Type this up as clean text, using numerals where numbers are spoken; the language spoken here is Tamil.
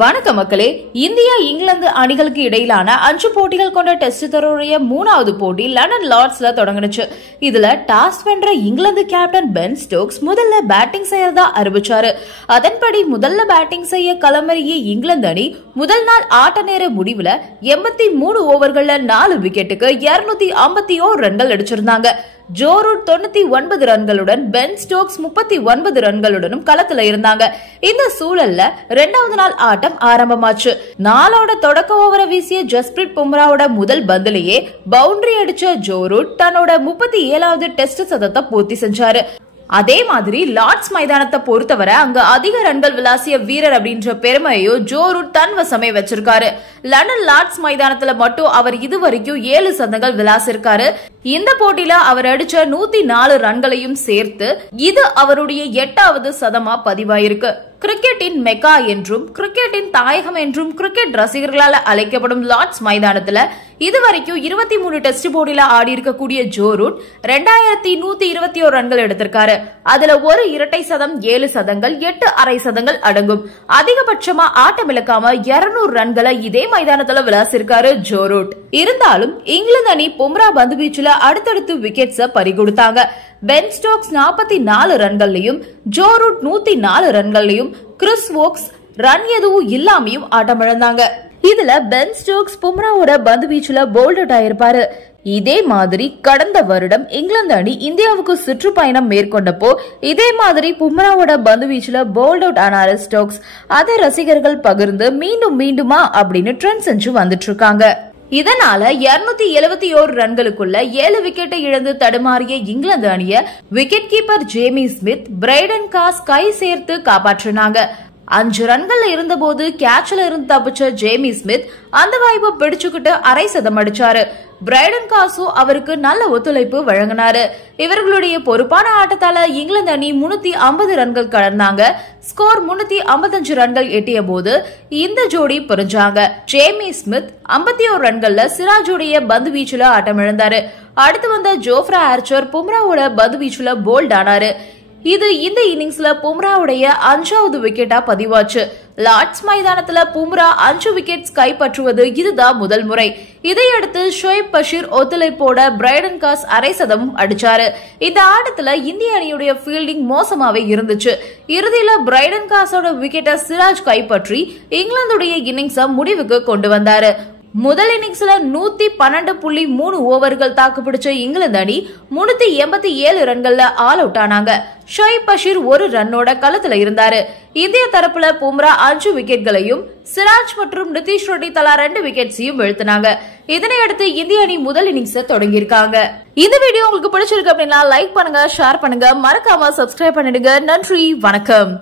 வணக்கம் மக்களே. இந்தியா இங்கிலாந்து அணிகளுக்கு இடையிலான 5 போட்டிகள் கொண்ட டெஸ்ட் தொடருடைய 3வது போட்டி லண்டன் லார்ட்ஸ்ல தொடங்குச்சு. இதுல டாஸ் வென்ற இங்கிலாந்து கேப்டன் பென் ஸ்டோக்ஸ் முதல்ல பேட்டிங் செய்யறதா அறிவிச்சாரு. அதன்படி முதல்ல பேட்டிங் செய்ய களமிறங்கிய இங்கிலாந்து அணி முதல் நாள் ஆட்ட நேர முடிவுல 83 ஓவர்கள்ல 4 விக்கெட்டுக்கு 251 ரன்கள் அடிச்சிருந்தாங்க. ஜோ ரூட் 99 ரன்களுடன் பென் ஸ்டோக்ஸ் 39 ரன்களுடனும் களத்துல இருந்தாங்க. இந்த சூழல்ல 2வது நாள் ஆட்டம் ஆரம்பமாச்சு. நாளோட தொடக்க ஓவரை வீசிய ஜஸ்பிரீத் பும்ராவோட முதல் பந்திலேயே பவுண்டரி அடிச்ச ஜோ ரூட் தன்னோட 37வது டெஸ்ட் சதத்தை பூர்த்தி செஞ்சாரு. அதே மாதிரி லார்ட்ஸ் மைதானத்தை பொறுத்தவரை அங்க அதிக ரன்கள் விளாசிய வீரர் அப்படின்ற பெருமையோ ஜோ ரூட் தன்வசமே வச்சிருக்காரு. லண்டன் லார்ட்ஸ் மைதானத்துல மட்டும் அவர் இதுவரைக்கும் 7 சதங்கள் விளாசிருக்காரு. இந்த போட்டியில அவர் அடிச்ச 104 ரன்களையும் சேர்த்து இது அவருடைய 8வது சதமா பதிவாயிருக்கு. கிரிக்கெட்டின் மெக்கா என்றும் கிரிக்கெட்டின் தாயகம் என்றும் கிரிக்கெட் ரசிகர்களால் அழைக்கப்படும் லார்ட்ஸ் மைதானத்துல இதுவரைக்கும் 23 டெஸ்ட் போட்டியில ஆடி இருக்கக்கூடிய ஜோ ரூட் 2121 ரன்கள் எடுத்திருக்காரு. அதுல ஒரு இரட்டை சதம், 7 சதங்கள், 8 அரை சதங்கள் அடங்கும். அதிகபட்சமா ஆட்டமிழக்காம 200 ரன்களை இதே மைதானத்துல விளாசிருக்காரு ஜோ ரூட். இருந்தாலும் இங்கிலாந்து அணி பும்ரா பந்து வீச்சுல அடுத்தடுத்து விக்கெட்ஸ பறிகொடுத்தாங்க. பென் ஸ்டோக்ஸ் 44 ரன்கள்லயும் ஜோ ரூட் 104 ரன்கள்லயும் கிறிஸ் வோக்ஸ் ரன் எதுவும் இல்லாமையும் ஆட்டமிழந்தாங்க. இதுல பென் ஸ்டோக்ஸ் பும்ராவோட பந்து வீச்சுல போல்ட் அவுட் ஆயிருப்பாரு. இதே மாதிரி கடந்த வருடம் இங்கிலாந்து அணி இந்தியாவுக்கு சுற்றுப்பயணம் மேற்கொண்டப்போ இதே மாதிரி பும்ராவோட பந்து வீச்சுல போல்ட் அவுட் ஆனாரு ஸ்டோக்ஸ். அதை ரசிகர்கள் பகிர்ந்து மீண்டும் மீண்டுமா அப்படின்னு ட்ரெண்ட் செஞ்சு வந்துட்டு இருக்காங்க. இதனால 271 ரன்களுக்குள்ள 7 விக்கெட்டை இழந்து தடுமாறிய இங்கிலாந்து அணிய wicket keeper Jamie Smith, Brydon Carse கை சேர்த்து காப்பாற்றினாங்க. 5 ரன்கள் இருந்தபோது கேட்ச்ல இருந்து தப்பிச்ச ஜேமி ஸ்மித் அந்த வாய்ப்பை பிடிச்சுக்கிட்டு அரை சதம் அடிச்சாரு. பிரைடன் காசு அவருக்கு நல்ல ஒத்துழைப்பு வழங்கினாரு. இவர்களுடைய பொறுப்பான ஆட்டத்தால இங்கிலாந்து அணி 350 ரன்கள் கடந்தாங்க. ஸ்கோர் 355 ரன்கள் எட்டிய போது இந்த ஜோடி பிரிஞ்சாங்க. ஜேமி ஸ்மித் 51 ரன்கள்ல சிராஜுடைய பந்து வீச்சுல ஆட்டமிழந்தாரு. அடுத்து வந்த ஜோஃப்ரா ஆர்ச்சர் பும்ராவோட பந்து வீச்சுல போல்ட் ஆனாரு. இது இந்த இன்னிங்ஸ்ல பும்ராவுடைய 5வது விக்கெட்டா பதிவாச்சு. லார்ட்ஸ் மைதானத்துல பும்ரா 5 விக்கெட்ஸ் கைப்பற்றுவது இதுதான் முதல் முறை. இதையடுத்து ஷோயப் பஷீர் ஒத்துழைப்போட பிரைடன் காஸ் அரை சதமும் அடிச்சாரு. இந்த ஆட்டத்துல இந்திய அணியுடைய ஃபீல்டிங் மோசமாவே இருந்துச்சு. இறுதியில பிரைடன் காஸோட விக்கெட்டை சிராஜ் கைப்பற்றி இங்கிலாந்துடைய இன்னிங்ஸ முடிவுக்கு கொண்டு வந்தாரு. முதல் இன்னிங்ஸ்ல 112.3 ஓவர்கள் தாக்குப்பிடிச்ச இங்கிலாந்து அணி 387 ரன்கள்ல ஆல் அவுட் ஆனாங்க. ஷோயப் பஷீர் 1 ரன்னோட களத்துல இருந்தாரு. இந்திய தரப்புல பும்ரா 5 விக்கெட்களையும் சிராஜ் மற்றும் நிதிஷ் ரெட்டி தலா 2 விக்கெட்ஸையும் வீழ்த்தினாங்க. இதனையடுத்து இந்திய அணி முதல் இன்னிங்ஸ தொடங்கியிருக்காங்க. இந்த வீடியோ உங்களுக்கு பிடிச்சிருக்கு அப்படின்னா லைக் பண்ணுங்க, ஷேர் பண்ணுங்க, மறக்காம சப்ஸ்கிரைப் பண்ணிடுங்க. நன்றி, வணக்கம்.